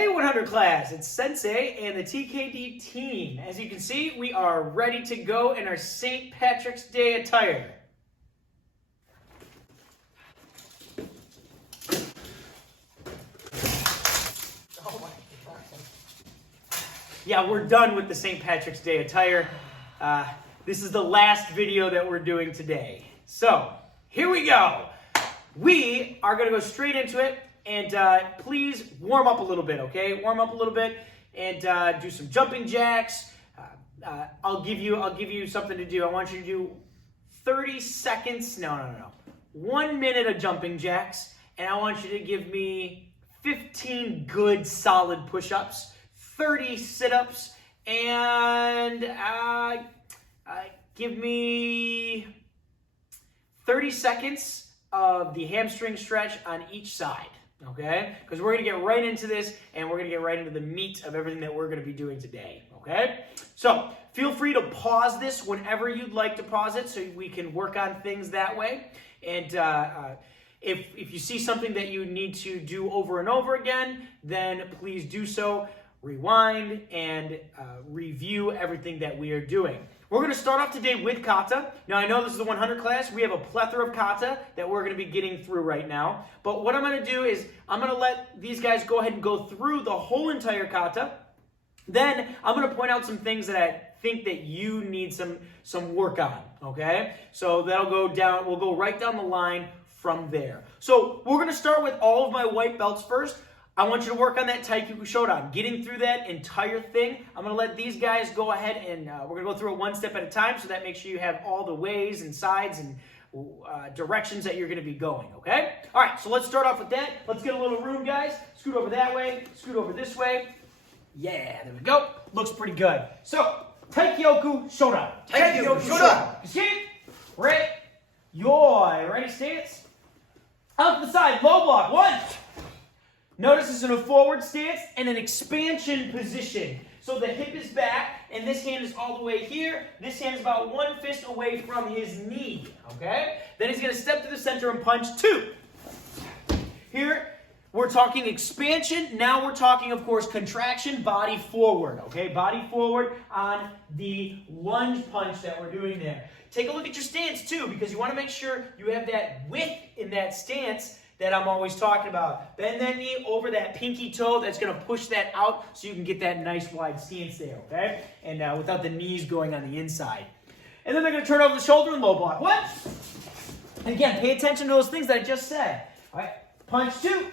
Hey 100 class, it's Sensei and the TKD team. As you can see, we are ready to go in our St. Patrick's Day attire. Oh my God. Yeah, we're done with the St. Patrick's Day attire. This is the last video that we're doing today. So, here we go. We are going to go straight into it. And please warm up a little bit, okay? Warm up a little bit and do some jumping jacks. I'll give you something to do. I want you to do 30 seconds. No. 1 minute of jumping jacks, and I want you to give me 15 good solid push-ups, 30 sit-ups, and give me 30 seconds of the hamstring stretch on each side. Okay? Because we're going to get right into this, and we're going to get right into the meat of everything that we're going to be doing today. Okay? So, feel free to pause this whenever you'd like to pause it so we can work on things that way. And if you see something that you need to do over and over again, then please do so. Rewind and review everything that we are doing. We're going to start off today with kata. Now, I know this is the 100 class. We have a plethora of kata that we're going to be getting through right now. But what I'm going to do is I'm going to let these guys go ahead and go through the whole entire kata. Then I'm going to point out some things that I think that you need some work on, okay? So that'll go down. We'll go right down the line from there. So we're going to start with all of my white belts first. I want you to work on that Taikyoku Shodan, getting through that entire thing. I'm going to let these guys go ahead and we're going to go through it one step at a time, so that makes sure you have all the ways and sides and directions that you're going to be going, okay? All right, so let's start off with that. Let's get a little room, guys. Scoot over that way, scoot over this way. Yeah, there we go. Looks pretty good. So, Taikyoku Shodan. Taikyoku Shodan. See? Right. Yoi. Ready, stance? Out to the side, low block. 1. Notice it's in a forward stance and an expansion position. So the hip is back, and this hand is all the way here. This hand is about 1 fist away from his knee, okay? Then he's going to step to the center and punch 2. Here, we're talking expansion. Now we're talking, of course, contraction, body forward, okay? Body forward on the lunge punch that we're doing there. Take a look at your stance, too, because you want to make sure you have that width in that stance that I'm always talking about. Bend that knee over that pinky toe. That's going to push that out so you can get that nice wide stance there, okay? And without the knees going on the inside. And then they're going to turn over the shoulder and low block. What? And again, pay attention to those things that I just said. All right, punch 2.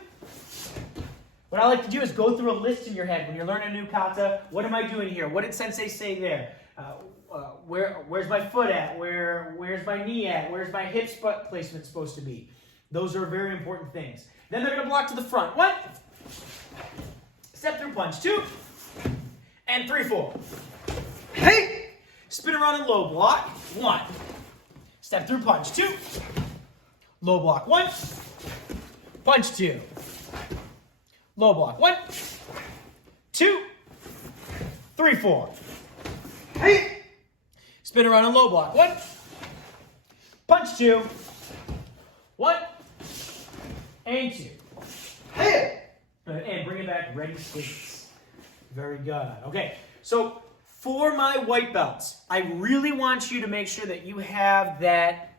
What I like to do is go through a list in your head when you're learning a new kata. What am I doing here? What did Sensei say there? Where's my foot at? Where's my knee at? Where's my hip placement supposed to be? Those are very important things. Then they're going to block to the front. 1. Step through punch 2. And 3, 4. Hey! Spin around and low block. 1. Step through punch 2. Low block 1. Punch 2. Low block 1. 2. 3, 4. Hey! Spin around and low block. 1. Punch 2. 1. And 2. Hey! And bring it back, ready, stance. Very good. Okay, so for my white belts, I really want you to make sure that you have that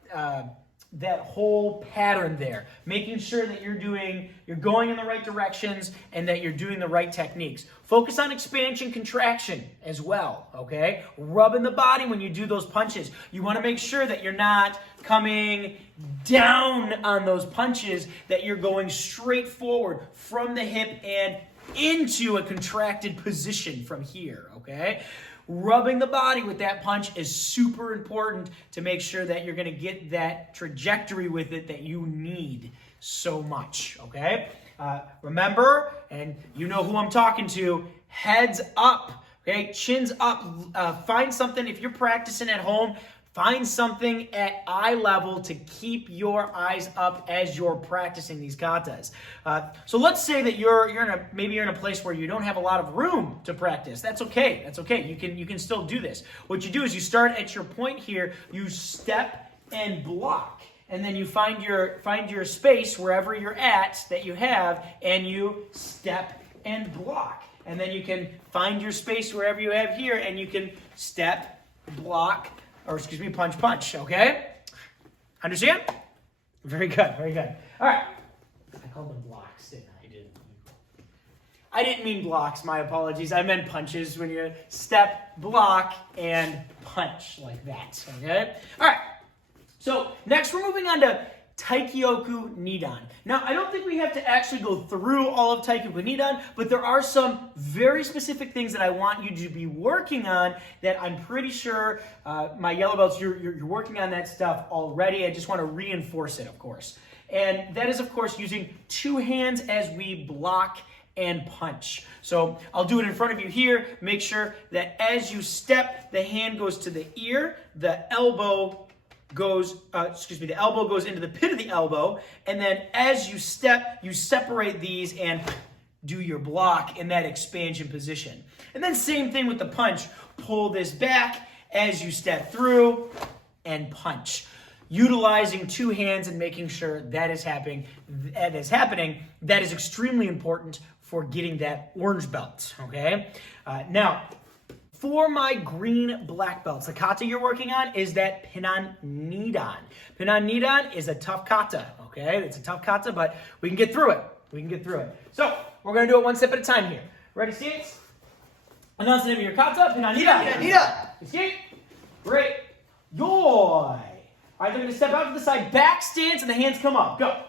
that whole pattern there, making sure that you're going in the right directions and that you're doing the right techniques. Focus on expansion, contraction as well, okay? Rubbing the body when you do those punches. You want to make sure that you're not coming down on those punches, that you're going straight forward from the hip and into a contracted position from here, okay? Rubbing the body with that punch is super important to make sure that you're going to get that trajectory with it that you need so much, okay? Remember, and you know who I'm talking to, heads up, okay? Chins up. Find something, if you're practicing at home, find something at eye level to keep your eyes up as you're practicing these katas. So let's say that maybe you're in a place where you don't have a lot of room to practice. That's okay. That's okay. You can still do this. What you do is you start at your point here. You step and block, and then you find your space wherever you're at that you have, and you step and block. And then you can find your space wherever you have here, and you can step, block, punch, punch, okay? Understand? Very good, very good. All right. I called them blocks, didn't I? I didn't mean blocks, my apologies. I meant punches when you step, block, and punch like that, okay? All right. So next we're moving on to Taikyoku Nidan. Now, I don't think we have to actually go through all of Taikyoku Nidan, but there are some very specific things that I want you to be working on that I'm pretty sure my yellow belts, you're working on that stuff already. I just want to reinforce it, of course. And that is, of course, using two hands as we block and punch. So I'll do it in front of you here. Make sure that as you step, the hand goes to the ear, the elbow goes, the elbow goes into the pit of the elbow, and then as you step, you separate these and do your block in that expansion position. And then same thing with the punch. Pull this back as you step through and punch. Utilizing two hands and making sure that is happening, that is extremely important for getting that orange belt, okay? Now, for my green black belts, the kata you're working on is that Pinnan Nidan. Pinnan Nidan is a tough kata, okay? It's a tough kata, but we can get through it. So, we're gonna do it one step at a time here. Ready, skates? Announce the name of your kata, Pinnan Nidan. Nida. Skate. Great. Yoi. All right, they're gonna step out to the side, back stance, and the hands come up. Go.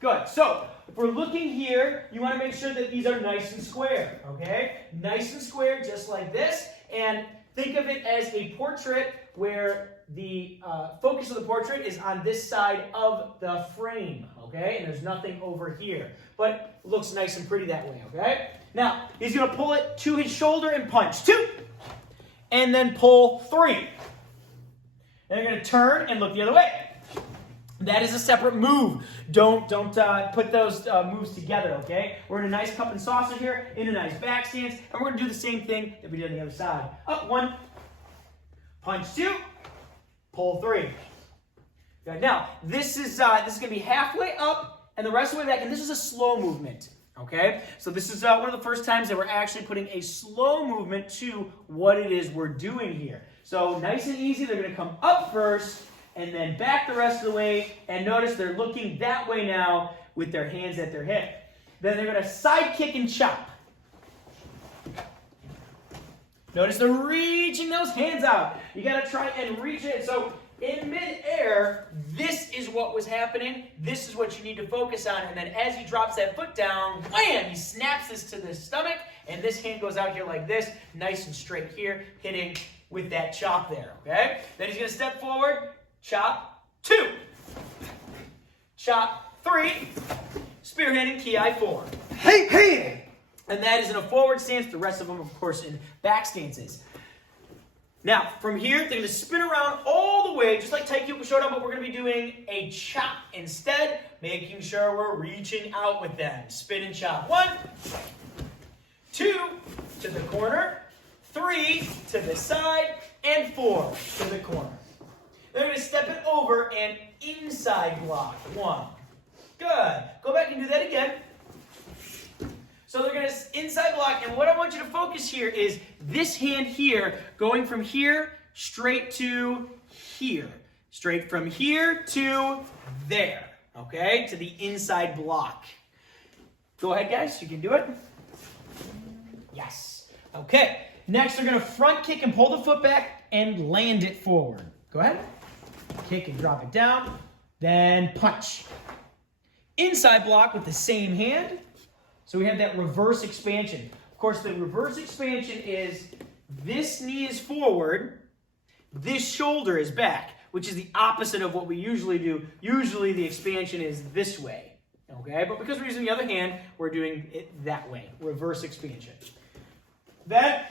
Good. So, if we're looking here, you want to make sure that these are nice and square, okay? Nice and square, just like this. And think of it as a portrait where the focus of the portrait is on this side of the frame, okay? And there's nothing over here. But it looks nice and pretty that way, okay? Now, he's going to pull it to his shoulder and punch. 2. And then pull 3. Then you're going to turn and look the other way. That is a separate move. Don't put those moves together, okay? We're in a nice cup and saucer here, in a nice back stance, and we're going to do the same thing that we did on the other side. Up 1, punch 2, pull 3. Good. Now, this is going to be halfway up and the rest of the way back, and this is a slow movement, okay? So this is one of the first times that we're actually putting a slow movement to what it is we're doing here. So nice and easy, they're going to come up first, and then back the rest of the way, and notice they're looking that way now with their hands at their hip. Then they're going to side kick and chop. Notice they're reaching those hands out. You got to try and reach it. So in midair, this is what was happening. This is what you need to focus on. And then as he drops that foot down, wham, he snaps this to the stomach, and this hand goes out here like this, nice and straight here, hitting with that chop there, okay? Then he's going to step forward, chop 2, chop 3, spearheading ki 4. Hey. And that is in a forward stance. The rest of them, of course, in back stances. Now, from here, they're going to spin around all the way, just like Taikyoku showed up, but we're going to be doing a chop instead, making sure we're reaching out with them. Spin and chop. 1, 2, to the corner, 3, to the side, and 4, to the corner. They're going to step it over and inside block. 1. Good. Go back and do that again. So they're going to inside block, and what I want you to focus here is this hand here going from here straight to here. Straight from here to there, okay? To the inside block. Go ahead, guys. You can do it. Yes. Okay. Next, they're going to front kick and pull the foot back and land it forward. Go ahead. Kick and drop it down. Then punch. Inside block with the same hand. So we have that reverse expansion. Of course, the reverse expansion is this knee is forward, this shoulder is back, which is the opposite of what we usually do. Usually the expansion is this way, okay? But because we're using the other hand, we're doing it that way, reverse expansion. Then,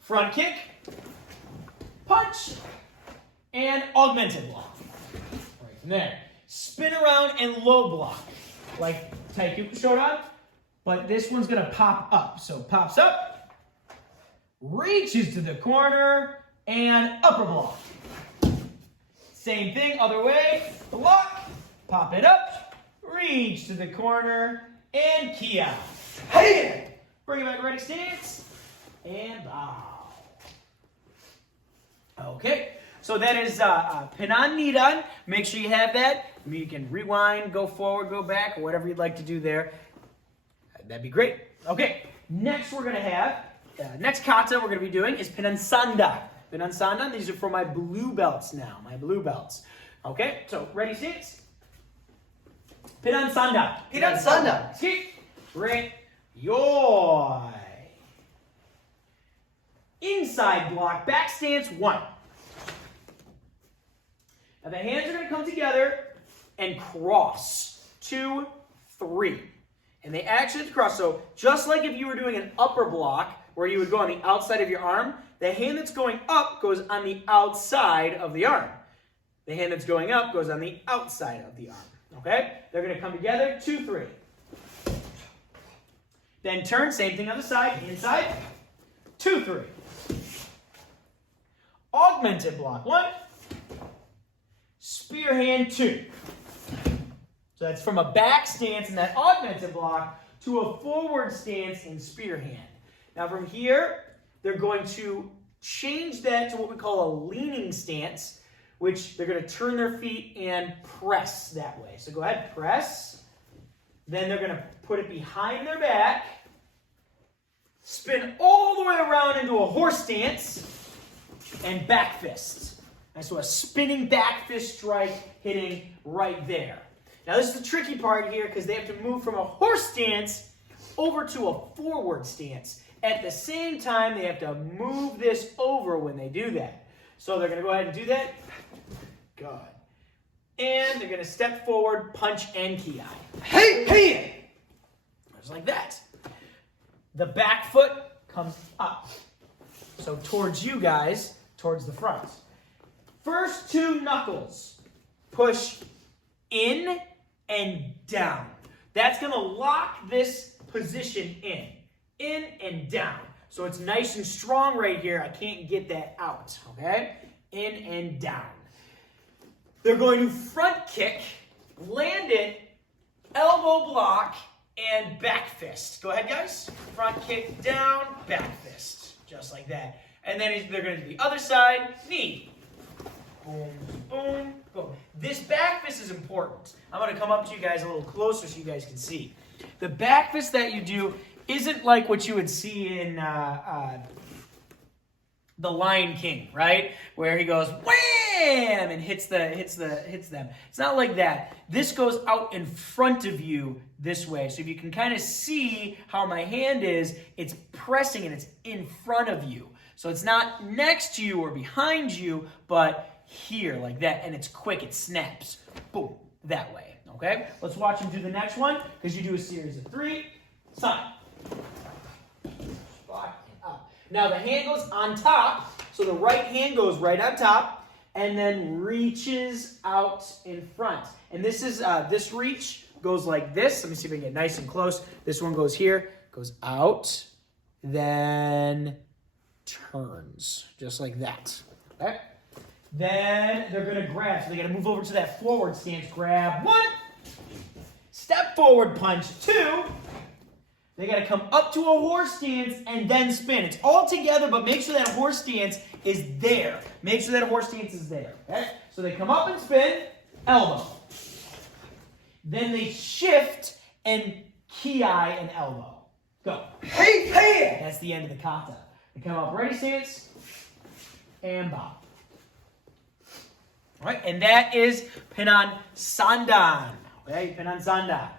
front kick, punch, and augmented block. Right from there. Spin around and low block, like Taikyoku showed up. But this one's going to pop up. So pops up, reaches to the corner, and upper block. Same thing, other way. Block, pop it up, reach to the corner, and ki out. Hey! Bring it back, ready stance, and bow. Okay, so that is Pinan Nidan. Make sure you have that. You can rewind, go forward, go back, or whatever you'd like to do there. That'd be great. Okay, next we're going to have, next kata we're going to be doing is Pinansanda. Pinansanda, these are for my blue belts now, my blue belts. Okay, so ready stance. Pinansanda. Pinansanda. Ski. Right. Yoi. Inside block, back stance, 1. Now the hands are going to come together and cross, 2, 3. And they actually cross. So just like if you were doing an upper block where you would go on the outside of your arm, the hand that's going up goes on the outside of the arm. The hand that's going up goes on the outside of the arm. Okay? They're going to come together, 2, 3. Then turn, same thing on the side, inside, 2, 3. Augmented block, 1. Spear hand, 2. So that's from a back stance in that augmented block to a forward stance in spear hand. Now from here, they're going to change that to what we call a leaning stance, which they're going to turn their feet and press that way. So go ahead, press. Then they're going to put it behind their back, spin all the way around into a horse stance, and back fist. And so a spinning back fist strike hitting right there. Now this is the tricky part here because they have to move from a horse stance over to a forward stance. At the same time, they have to move this over when they do that. So they're going to go ahead and do that. Good. And they're going to step forward, punch, and ki. Hey! Hey! Just like that. The back foot comes up. So towards you guys, towards the front. First 2 knuckles. Push in and down. That's going to lock this position in. In and down. So it's nice and strong right here. I can't get that out. Okay? In and down. They're going to front kick, land it, elbow block, and back fist. Go ahead, guys. Front kick, down, back fist. Just like that. And then they're going to do the other side, knee. Boom, boom, boom. This back fist is important. I'm going to come up to you guys a little closer so you guys can see. The back fist that you do isn't like what you would see in The Lion King, right? Where he goes wham and hits them. It's not like that. This goes out in front of you this way. So if you can kind of see how my hand is, it's pressing and it's in front of you. So it's not next to you or behind you, but here like that, and it's quick. It snaps. Boom, that way. Okay? Let's watch him do the next one because you do a series of 3. Side. Up. Now the hand goes on top, so the right hand goes right on top and then reaches out in front. And this is this reach goes like this. Let me see if I can get nice and close. This one goes here, goes out, then turns, just like that. Okay? Then they're going to grab, so they got to move over to that forward stance. Grab 1, step forward punch 2. They got to come up to a horse stance and then spin. It's all together, but make sure that horse stance is there. Make sure that horse stance is there. Okay? So they come up and spin, elbow. Then they shift and ki and elbow. Go. Hey! Hey! That's the end of the kata. They come up, ready stance, and bow. All right, and that is Pinan Sandan. Okay, Pinan Sandan.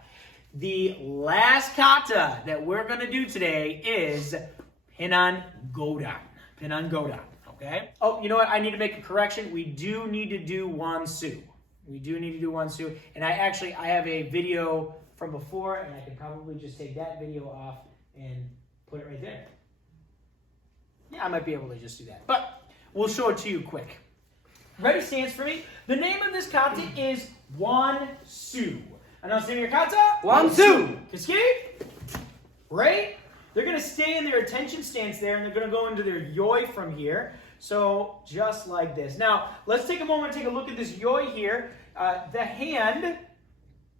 The last kata that we're going to do today is Pinan Godan. Pinan Godan, okay? Oh, you know what? I need to make a correction. We do need to do Wansu. We do need to do Wansu. And I have a video from before, and I could probably just take that video off and put it right there. Yeah, I might be able to just do that. But we'll show it to you quick. Ready stance for me. The name of this kata is Wansu. Announce your kata. Wansu. Kiski. Ready? They're going to stay in their attention stance there, and they're going to go into their yoi from here. So just like this. Now, let's take a moment and take a look at this yoi here. The hand,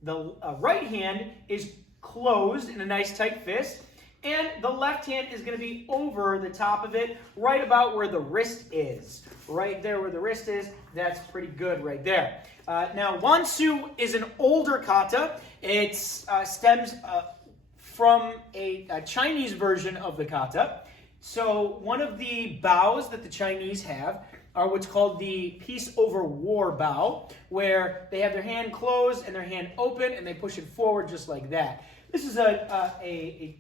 the right hand, is closed in a nice tight fist. And the left hand is going to be over the top of it, right about where the wrist is. Right there where the wrist is, that's pretty good right there. Now, Wansu is an older kata. It stems from a Chinese version of the kata. So one of the bows that the Chinese have are what's called the peace over war bow, where they have their hand closed and their hand open, and they push it forward just like that. This is a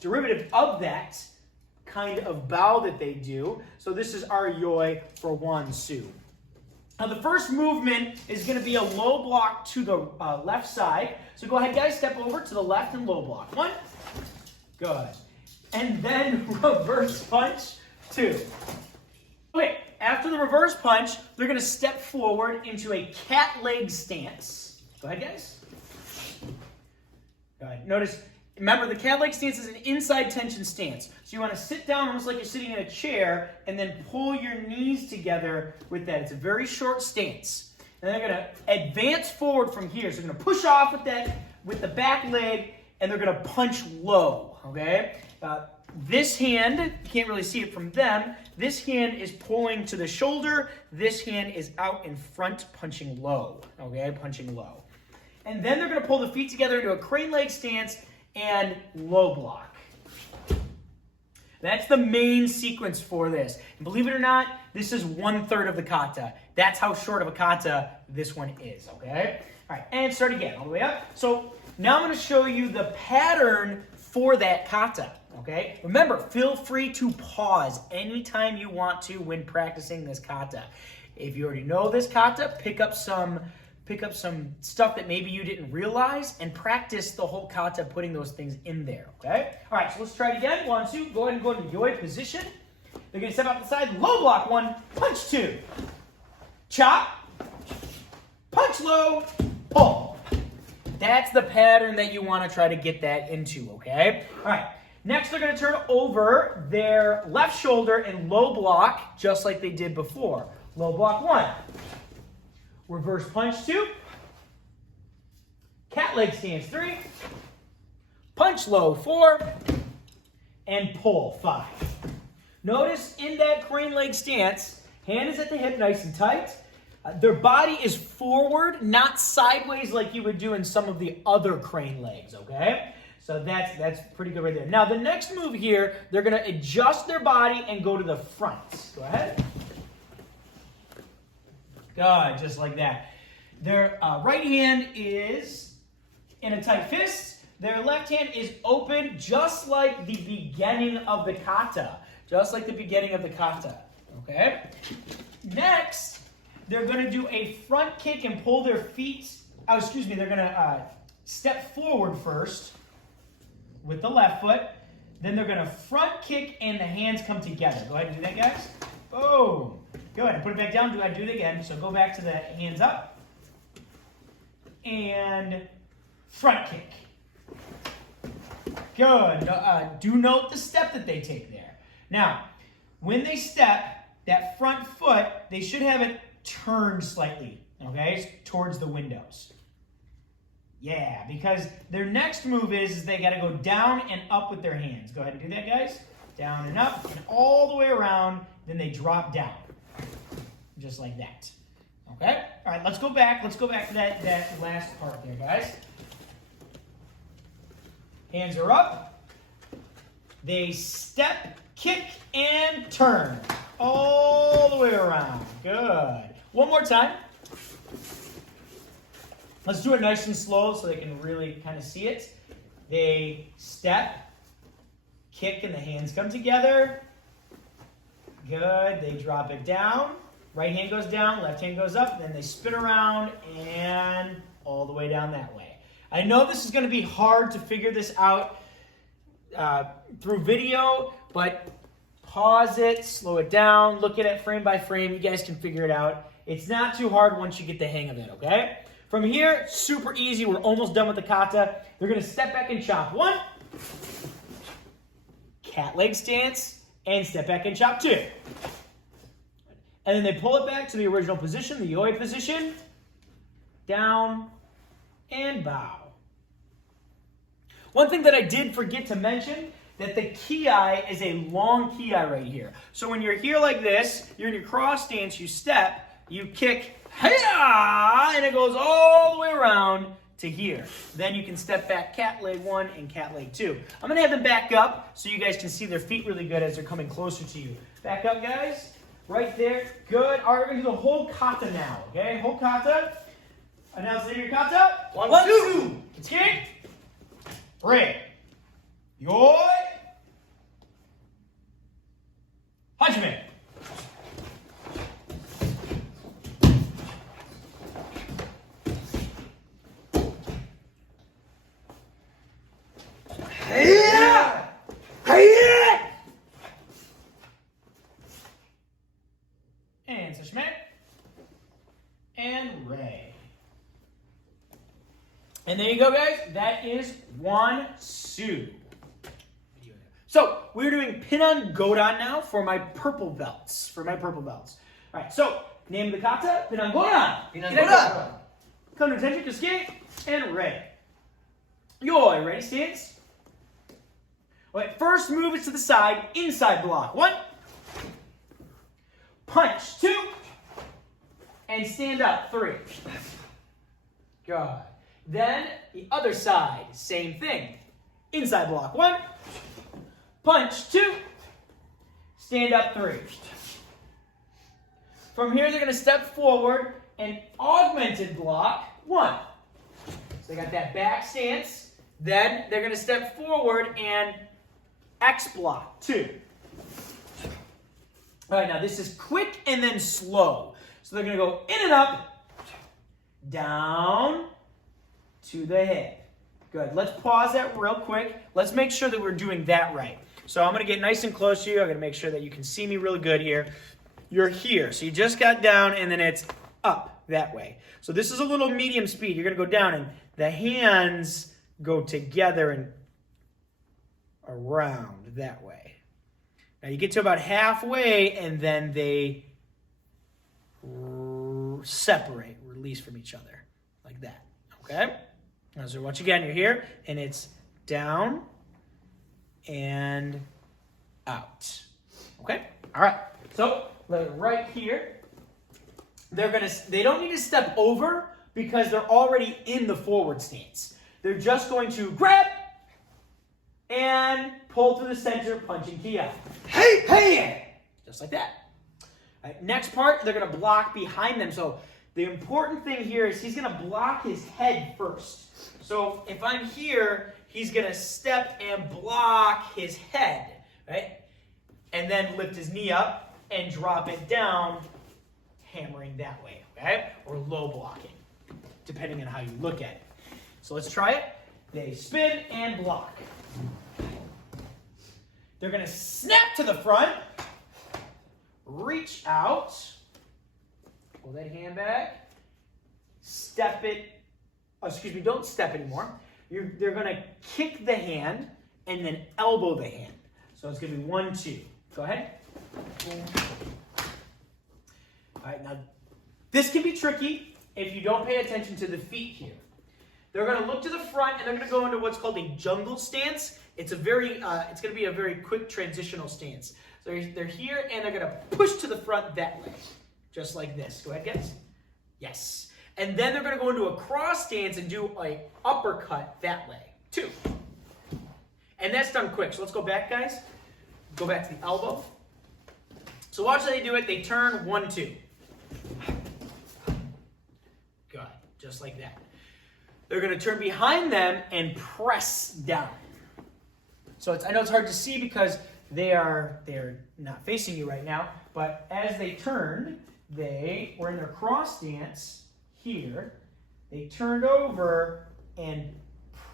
derivative of that kind of bow that they do. So this is our yoi for Wansu. Now the first movement is going to be a low block to the left side. So go ahead, guys, step over to the left and low block. 1, good. And then reverse punch, 2. Okay, after the reverse punch, they're going to step forward into a cat leg stance. Go ahead, guys. Go ahead. Notice, remember, the cat leg stance is an inside tension stance. So you want to sit down almost like you're sitting in a chair and then pull your knees together with that. It's a very short stance. And they're going to advance forward from here. So they're going to push off with the back leg, and they're going to punch low, okay? This hand, you can't really see it from them, this hand is pulling to the shoulder, this hand is out in front punching low, okay, punching low. And then they're going to pull the feet together into a crane leg stance and low block. That's the main sequence for this. And believe it or not, this is 1/3 of the kata. That's how short of a kata this one is, okay? All right, and start again, all the way up. So now I'm going to show you the pattern for that kata, okay? Remember, feel free to pause anytime you want to when practicing this kata. If you already know this kata, pick up some stuff that maybe you didn't realize and practice the whole kata putting those things in there, okay? All right, so let's try it again. 1, 2, go ahead and go into yoi position. They're going to step out the side, low block 1, punch 2. Chop, punch low, pull. That's the pattern that you want to try to get that into, okay? All right, next they're going to turn over their left shoulder and low block just like they did before. Low block 1. Reverse punch 2. Cat leg stance 3. Punch low 4. And pull 5. Notice in that crane leg stance, hand is at the hip nice and tight. Their body is forward, not sideways like you would do in some of the other crane legs, okay? So that's pretty good right there. Now the next move here, they're going to adjust their body and go to the front. Go ahead. Good, just like that. Their right hand is in a tight fist. Their left hand is open just like the beginning of the kata. Just like the beginning of the kata, okay? Next, they're going to do a front kick and pull their feet. They're going to step forward first with the left foot. Then they're going to front kick and the hands come together. Go ahead and do that, guys. Boom. Go ahead and put it back down. Do it again. So go back to the hands up. And front kick. Good. Do note the step that they take there. Now, when they step, that front foot, they should have it turned slightly, okay, towards the windows. Yeah, because their next move is they got to go down and up with their hands. Go ahead and do that, guys. Down and up, and all the way around, then they drop down. Just like that. Okay? All right, let's go back. Let's go back to that last part there, guys. Hands are up. They step, kick, and turn. All the way around. Good. One more time. Let's do it nice and slow so they can really kind of see it. They step, kick, and the hands come together. Good. They drop it down. Right hand goes down, left hand goes up, then they spin around and all the way down that way. I know this is going to be hard to figure this out through video, but pause it, slow it down, look at it frame by frame. You guys can figure it out. It's not too hard once you get the hang of it, okay? From here, super easy. We're almost done with the kata. They're going to step back and chop. 1, cat leg stance, and step back and chop 2. And then they pull it back to the original position, the yoi position, down, and bow. One thing that I did forget to mention, that the ki is a long ki right here. So when you're here like this, you're in your cross stance, you step, you kick, hi-ya, and it goes all the way around to here. Then you can step back cat leg 1 and cat leg 2. I'm going to have them back up so you guys can see their feet really good as they're coming closer to you. Back up, guys. Right there. Good. All right, we're going to do the whole kata now, okay? Whole kata. Announce the name of your kata. 1, 2. Let's kick. Break. Yoi. Hajime. Hey-ya! Hey-ya! And Sashime. And Ray. And there you go, guys. That is one Su. So we're doing Pinan Godan now for my purple belts. All right. So name of the kata: Pinan Godan. Pinan Godan. Come to attention, Kasuke and Ray. Yoi, ready, stance. All right. First move is to the side, inside block. 1. Punch. 2. And stand up. 3. Good. Then the other side, same thing. Inside block. 1. Punch. 2. Stand up. 3. From here, they're going to step forward and augmented block. 1. So they got that back stance. Then they're going to step forward and X block. 2. All right, now this is quick and then slow. So they're going to go in and up, down to the hip. Good. Let's pause that real quick. Let's make sure that we're doing that right. So I'm going to get nice and close to you. I'm going to make sure that you can see me really good here. You're here. So you just got down and then it's up that way. So this is a little medium speed. You're going to go down and the hands go together and around that way. Now you get to about halfway and then they separate, release from each other like that. Okay? Now, so once again, you're here and it's down and out. Okay? All right. So right here, they don't need to step over because they're already in the forward stance. They're just going to grab and pull through the center, punching ki out. Hey, hey! Just like that. All right, next part, they're going to block behind them. So the important thing here is he's going to block his head first. So if I'm here, he's going to step and block his head, right? And then lift his knee up and drop it down, hammering that way, okay? Or low blocking, depending on how you look at it. So let's try it. They spin and block. They're going to snap to the front, reach out, pull that hand back, step it, don't step anymore. They're going to kick the hand and then elbow the hand. So it's going to be 1, 2. Go ahead. All right, now this can be tricky if you don't pay attention to the feet here. They're going to look to the front and they're going to go into what's called a jungle stance. It's it's going to be a very quick transitional stance. So they're here and they're going to push to the front that way, just like this. Go ahead, guys. Yes. And then they're going to go into a cross stance and do an uppercut that way, 2. And that's done quick. So let's go back, guys. Go back to the elbow. So watch how they do it. They turn 1, 2. Good. Just like that. They're going to turn behind them and press down. So I know it's hard to see because they're not facing you right now, but as they turned, they were in their cross stance here. They turned over and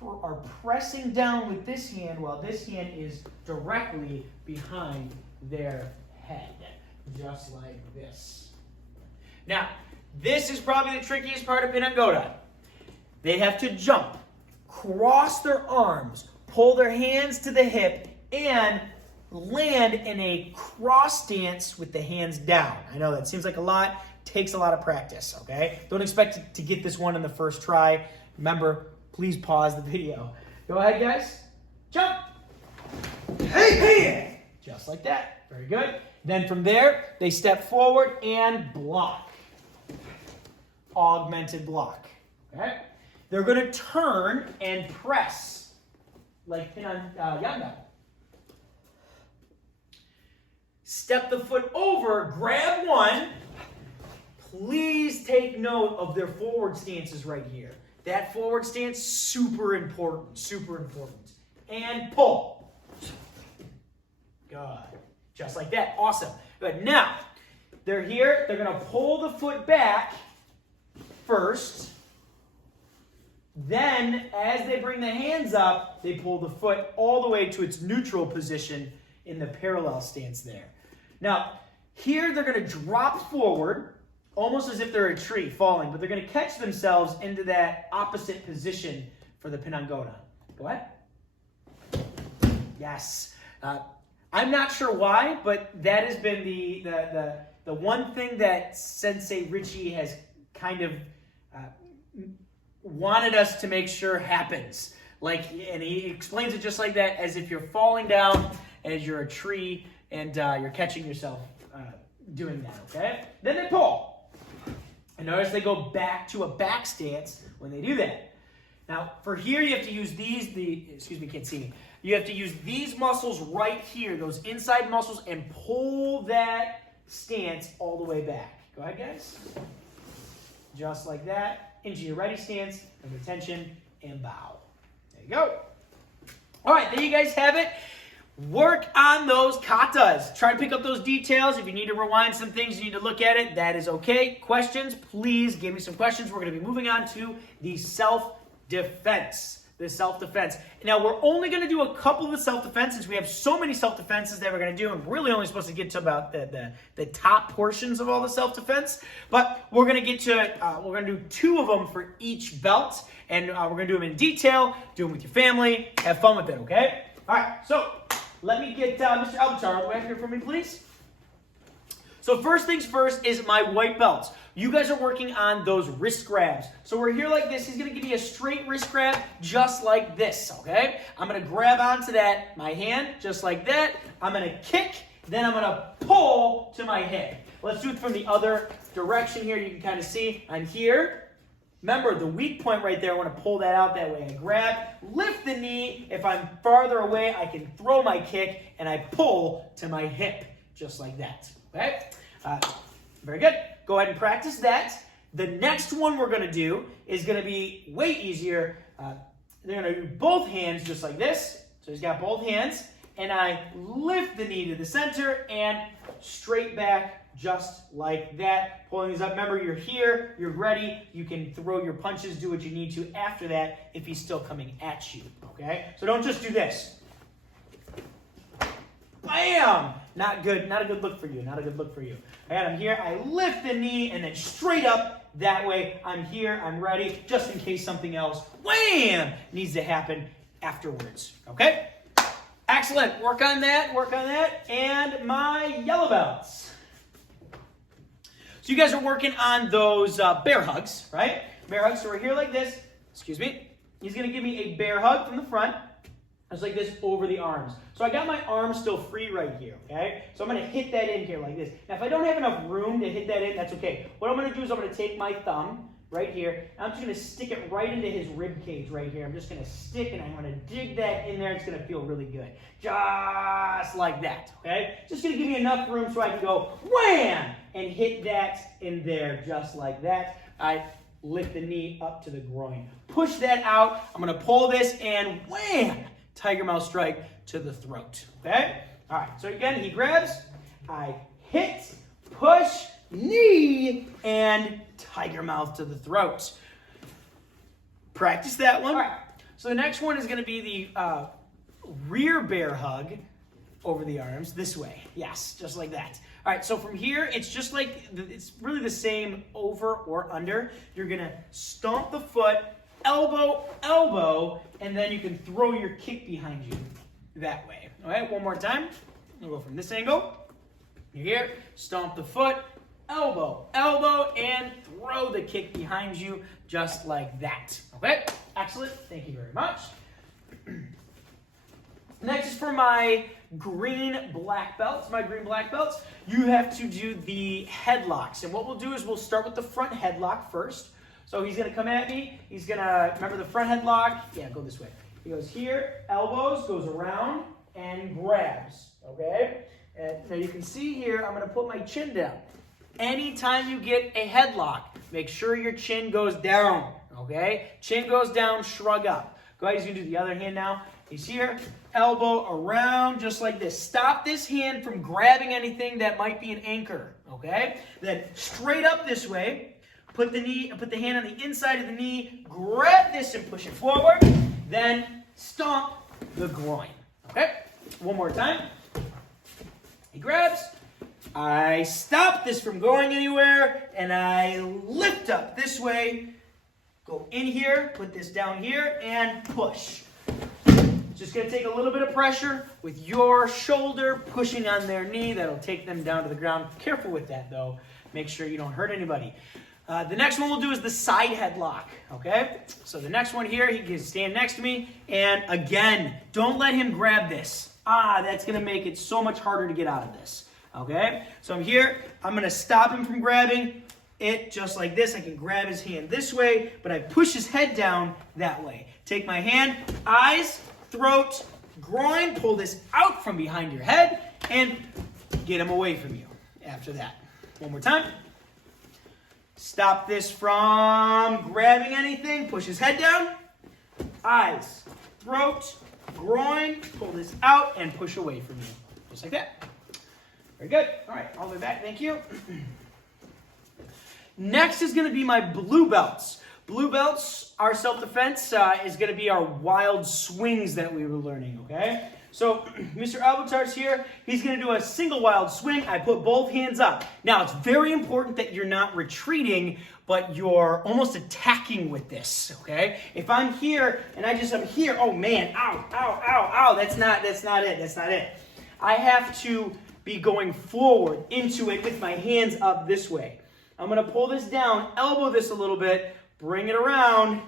are pressing down with this hand while this hand is directly behind their head, just like this. Now, this is probably the trickiest part of Pinan Godan. They have to jump, cross their arms, pull their hands to the hip, and land in a cross stance with the hands down. I know that seems like a lot, takes a lot of practice, okay? Don't expect to get this one in the first try. Remember, please pause the video. Go ahead, guys. Jump. Hey! Just like that. Very good. Then from there, they step forward and block. Augmented block. Okay? They're going to turn and press like pin on Yanda. Step the foot over, grab one. Please take note of their forward stances right here. That forward stance, super important, super important. And pull. Good. Just like that. Awesome. Good. Now, they're here. They're going to pull the foot back first. Then, as they bring the hands up, they pull the foot all the way to its neutral position in the parallel stance there. Now, here they're going to drop forward, almost as if they're a tree falling, but they're going to catch themselves into that opposite position for the Pinangodan. Go ahead. Yes. I'm not sure why, but that has been the one thing that Sensei Richie has kind of wanted us to make sure happens. And he explains it just like that, as if you're falling down, as you're a tree, and you're catching yourself doing that, okay? Then they pull. And notice they go back to a back stance when they do that. Now, for here, you have to use excuse me, can't see me. You have to use these muscles right here, those inside muscles, and pull that stance all the way back. Go ahead, guys. Just like that. Into your ready stance, and retention, and bow. There you go. All right, there you guys have it. Work on those katas. Try to pick up those details. If you need to rewind some things, you need to look at it, that is okay. Questions, please give me some questions. We're going to be moving on to the self-defense. The self-defense. Now, we're only going to do a couple of the self-defense since we have so many self-defenses that we're going to do, and we're really only supposed to get to about the top portions of all the self-defense. But we're going to get to, we're going to do 2 of them for each belt, and we're going to do them in detail, do them with your family, have fun with it, okay? All right, so let me get Mr. Albataro back here for me, please. So first things first is my white belts. You guys are working on those wrist grabs. So we're here like this. He's going to give me a straight wrist grab just like this, okay? I'm going to grab onto that, my hand, just like that. I'm going to kick, then I'm going to pull to my hip. Let's do it from the other direction here. You can kind of see I'm here. Remember, the weak point right there, I want to pull that out that way. I grab, lift the knee. If I'm farther away, I can throw my kick, and I pull to my hip, just like that, okay? Very good. Go ahead and practice that. The next one we're going to do is going to be way easier. They're going to do both hands just like this. So he's got both hands. And I lift the knee to the center and straight back just like that. Pulling these up. Remember, you're here. You're ready. You can throw your punches, do what you need to after that if he's still coming at you. Okay? So don't just do this. Bam! Not good. Not a good look for you. Not a good look for you. I got him here. I lift the knee and then straight up that way. I'm here. I'm ready. Just in case something else, wham, needs to happen afterwards. Okay? Excellent. Work on that. Work on that. And my yellow belts. So you guys are working on those bear hugs, right? Bear hugs. So we're here like this. Excuse me. He's going to give me a bear hug from the front. Just like this over the arms. So I got my arms still free right here, okay? So I'm going to hit that in here like this. Now, if I don't have enough room to hit that in, that's okay. What I'm going to do is I'm going to take my thumb right here, and I'm just going to stick it right into his rib cage right here. I'm just going to stick, and I'm going to dig that in there. It's going to feel really good. Just like that, okay? Just going to give me enough room so I can go wham! And hit that in there just like that. I lift the knee up to the groin. Push that out. I'm going to pull this, and wham! Tiger mouth strike to the throat, okay? All right, so again, he grabs, I hit, push, knee, and tiger mouth to the throat. Practice that one. All right, so the next one is going to be the rear bear hug over the arms this way. Yes, just like that. All right, so from here, it's just like, it's really the same over or under. You're going to stomp the foot, elbow, elbow, and then you can throw your kick behind you that way. All right, one more time. We'll go from this angle. You're here, stomp the foot, elbow, elbow, and throw the kick behind you just like that. Okay, excellent. Thank you very much. Next is for my green black belts. You have to do the headlocks. And what we'll do is we'll start with the front headlock first. So he's going to come at me. He's going to, remember the front headlock? Yeah, go this way. He goes here, elbows, goes around, and grabs. Okay? And now you can see here, I'm going to put my chin down. Anytime you get a headlock, make sure your chin goes down. Okay? Chin goes down, shrug up. Go ahead, he's going to do the other hand now. He's here, elbow around, just like this. Stop this hand from grabbing anything that might be an anchor. Okay? Then straight up this way. Put the hand on the inside of the knee, grab this and push it forward, then stomp the groin. Okay? One more time. He grabs. I stop this from going anywhere, and I lift up this way. Go in here, put this down here, and push. Just going to take a little bit of pressure with your shoulder pushing on their knee. That'll take them down to the ground. Careful with that, though. Make sure you don't hurt anybody. The next one we'll do is the side headlock, okay? So the next one here, he can stand next to me, and again, don't let him grab this. That's going to make it so much harder to get out of this, okay? So I'm here, I'm going to stop him from grabbing it just like this. I can grab his hand this way, but I push his head down that way. Take my hand, eyes, throat, groin, pull this out from behind your head, and get him away from you after that. One more time. Stop this from grabbing anything. Push his head down. Eyes, throat, groin. Pull this out and push away from you. Just like that. Very good. All right, all the way back. Thank you. Next is going to be my blue belts. Blue belts, our self-defense is going to be our wild swings that we were learning, okay? So Mr. Albertar's here. He's going to do a single wild swing. I put both hands up. Now, it's very important that you're not retreating, but you're almost attacking with this, okay? If I'm here and I'm here, oh man, ow, ow, ow, ow, that's not it. I have to be going forward into it with my hands up this way. I'm going to pull this down, elbow this a little bit, bring it around,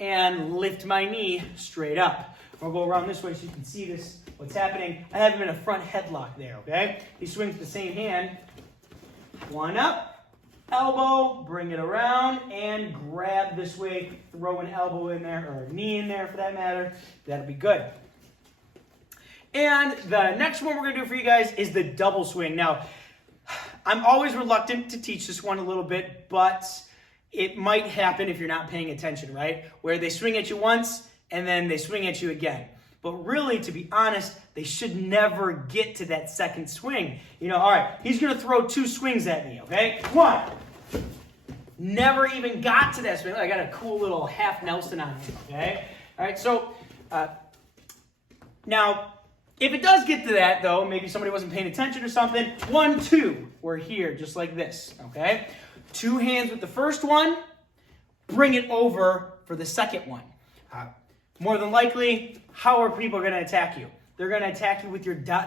and lift my knee straight up. I'll go around this way so you can see this, what's happening. I have him in a front headlock there, okay? He swings the same hand. One up, elbow, bring it around, and grab this way. Throw an elbow in there, or a knee in there for that matter. That'll be good. And the next one we're going to do for you guys is the double swing. Now, I'm always reluctant to teach this one a little bit, but it might happen if you're not paying attention, right? Where they swing at you once, and then they swing at you again. But really, to be honest, they should never get to that second swing. You know, all right, he's going to throw two swings at me, okay? One. Never even got to that swing. I got a cool little half Nelson on him, okay? All right, so now, if it does get to that, though, maybe somebody wasn't paying attention or something, 1, 2, we're here, just like this, okay? Two hands with the first one, bring it over for the second one. More than likely, how are people going to attack you? They're going to attack you with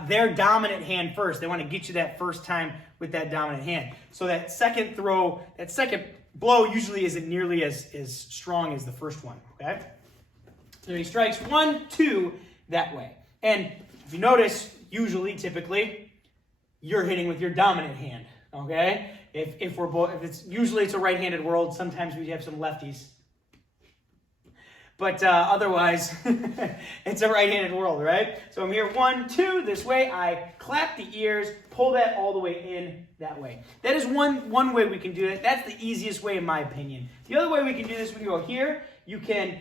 their dominant hand first. They want to get you that first time with that dominant hand. So that second throw, that second blow usually isn't nearly as strong as the first one, okay? So he strikes 1, 2 that way. And if you notice, usually, typically, you're hitting with your dominant hand, okay? If it's a right-handed world, sometimes we have some lefties. But otherwise, it's a right-handed world, right? So I'm here, 1, 2, this way. I clap the ears, pull that all the way in that way. That is one way we can do it. That's the easiest way, in my opinion. The other way we can do this, we can go here. You can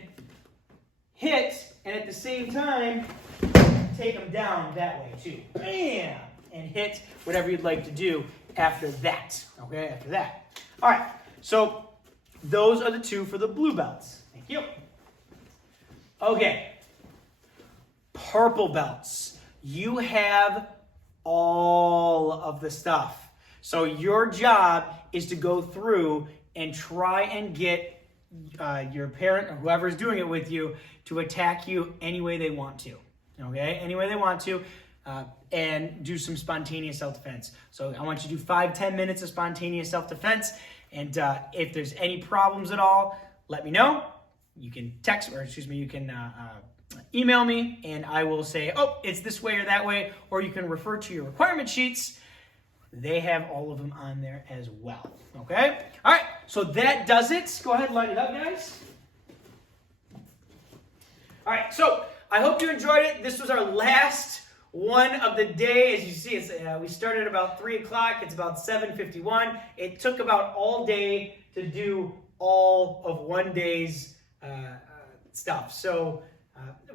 hit, and at the same time, take them down that way, too. Bam! And hit whatever you'd like to do after that, okay? After that. All right, so those are the two for the blue belts. Thank you. Okay, purple belts. You have all of the stuff. So your job is to go through and try and get your parent or whoever is doing it with you to attack you any way they want to. Okay, any way they want to, and do some spontaneous self-defense. So I want you to do 5-10 minutes of spontaneous self-defense, and if there's any problems at all, let me know. You can text, or excuse me, you can email me and I will say, oh, it's this way or that way, or you can refer to your requirement sheets. They have all of them on there as well, okay? All right, so that does it. Go ahead, light it up, guys. All right, so I hope you enjoyed it. This was our last one of the day. As you see, we started about 3 o'clock. It's about 7:51. It took about all day to do all of one day's stuff. So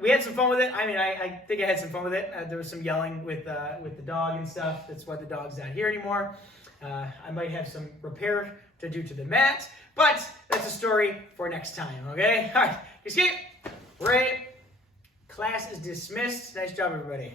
we had some fun with it. I mean, I think I had some fun with it. There was some yelling with the dog and stuff. That's why the dog's not here anymore. I might have some repair to do to the mat, but that's a story for next time, okay? All right, escape. Right. Class is dismissed. Nice job, everybody.